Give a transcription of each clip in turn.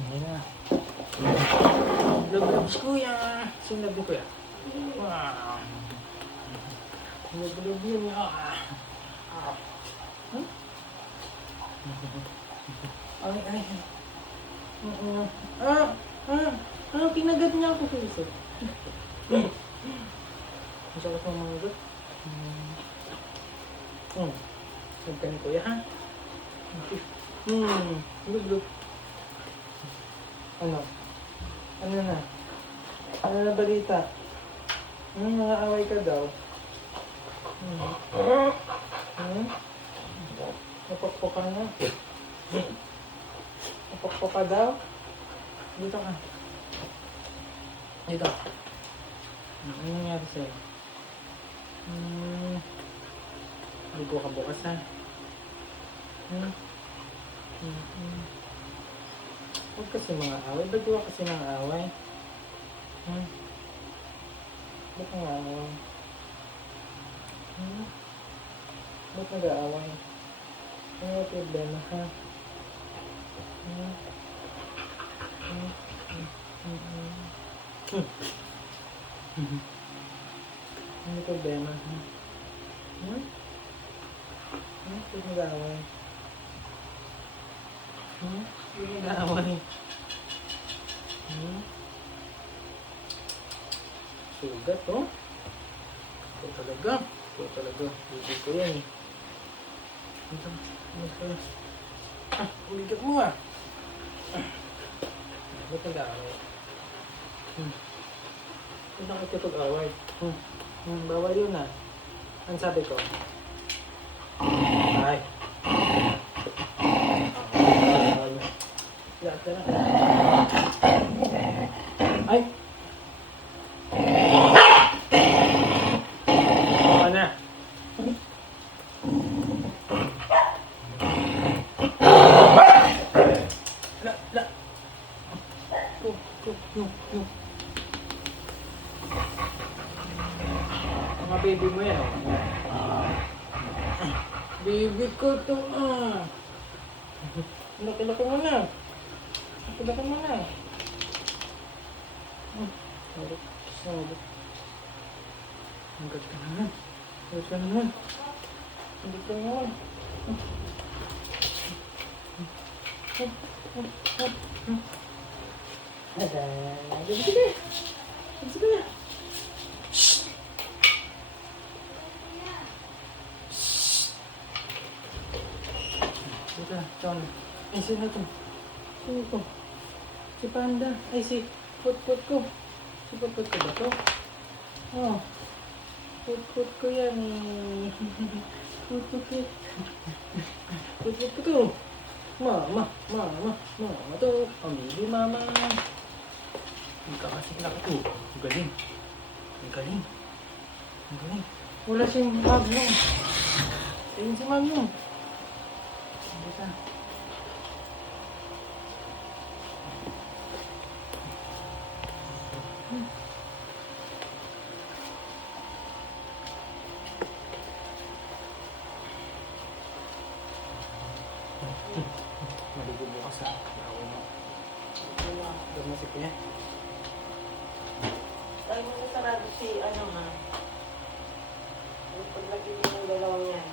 Hindi na. Love si kuya. Sino love ni kuya? Wow. Love yun. Ay. Kinagat niya ako sa masakit mo mga gat. Sagka ni kuya ha? Look. Ano? Ano na? Ano na balita? Nakaaway ka daw. Napakpok ka na. Napakpok ka daw. Dito ka. Dito. Ano nangyari sa'yo? Ligo ka bukas ha? Huwag kasi mga away. Ba't di ba kasi mga away? Ba't mga away? Ba't nag-aaway? Ano yung problema ha? Ano yung problema ha? Ba't nag-aaway? Ba't nag-aaway? Sugat oh. Ito talaga. Hindi ko yan eh. Uligat mo ah. Ba't nag-aaway? Ba't nakikipag-away? Bawal yun ah. Ano sabi ko? Ay. Lahat na. Ay. Ano? La. Go. Mga baby mo yan oh. Baby ko to ah. Laki-laki mo na. Laki-laki mo na. Sorry. Ang ganda naman. Ang ganda naman. Ang ganda naman. Sige na. John. Ay, sino to? Sino to? Si Panda. Ay, si Put-Put ko. Si Put-Put ko ba to? Oh. Put-Put ko yan eh. Put-Put ko. Put-Put ko to. Mama to. Pamili mama. Hindi ka kasi laki to. Ang galing. Wala siyang magnum. Ayun si magnum. Dito. Maligo bukas ha. Gama si kuya. Ay, mo sarado si ano ha. Yung paglagay mo ng dalawang yan.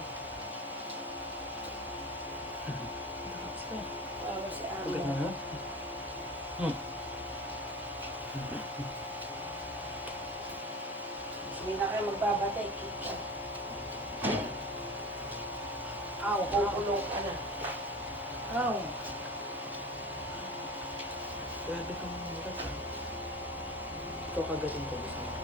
Para si Amo. Pagkat na. Hindi na kayo magbabatay. Aw, kukulong ka na. Aw. Grabe ka mga mga ka. Ikaw kagatin ko isa mo.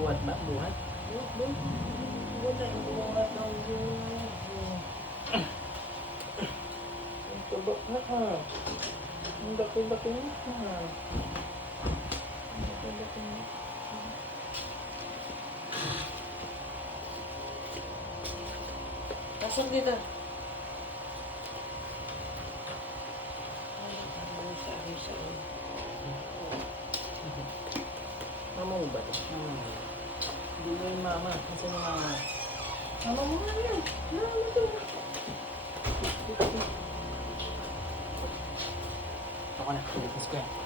Buhat ba? Buhat? Buhat na yung buhat ng Ang tabak na ha. Ang laki-laki na ha. Ang laki-laki na. Pasok dito. Mama mo ba ito? Mama mo. Hindi mo yung mama. Nasaan yung mama? Mama mo nga yan. Mama mo ito. Ako na. Tulipas ko yan.